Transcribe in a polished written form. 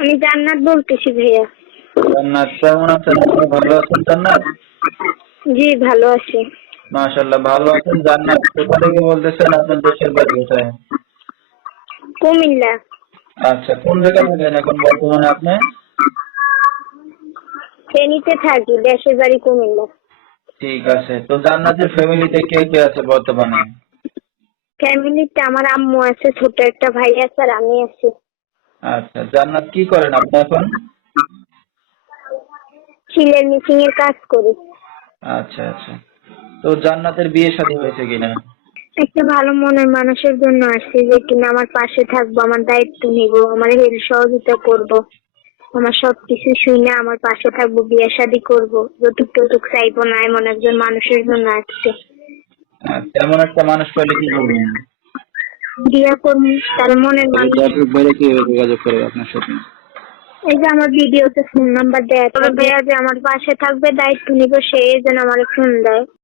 আমি জান্নাত বলতেছি ভাইয়া। জান্নাত কেমন আছেন? আপনি ভালো আছেন জান্নাত? জি ভালো আছি। মাশাআল্লাহ ভালো আছেন জান্নাত। কোথা থেকে বলতেছেন? আপনার দেশের বাড়ি কোথায়? কুমিল্লা। আচ্ছা, কোন জায়গায় থাকেন এখন বর্তমানে আপনি? ফেনীতে থাকি, দেশের বাড়ি কুমিল্লা। ঠিক আছে। তো জান্নাতের ফ্যামিলিতে কে কে আছে বর্তমানে? ফ্যামিলিতে আমার আম্মু আছে, ছোট একটা ভাই আছে, আর আমি আছি। আচ্ছা, জান্নাত কি করেন আপনি এখন? সিলের মিসিং এর কাজ করি। আচ্ছা আচ্ছা। তো জান্নাতের বিয়ে শাদী হয়েছে কিনা? একটা ভালো মনের মানুষের জন্য আসছি, যে কিনা আমার পাশে থাকবো, আমার দায়িত্ব নিব, আমার হেল্প সহযোগিতা করব, আমার সবকিছু শুনে আমার পাশে থাকবো, বিয়ে শাদী করবো, যতটুক টুক চাইবো না, এমন একজন মানুষের জন্য আসছে। তেমন একটা মানুষ পেলে কি করবেন? বিয়ে করবো, তার মনের মানুষ। বাইরে কিভাবে যোগাযোগ করবে আপনার সাথে? এই যে আমার ভিডিওতে ফোন নাম্বার দেয়, তবে ভাইয়া যে আমার পাশে থাকবে, দায়িত্ব নিব, সে যেন আমার ফোন দেয়।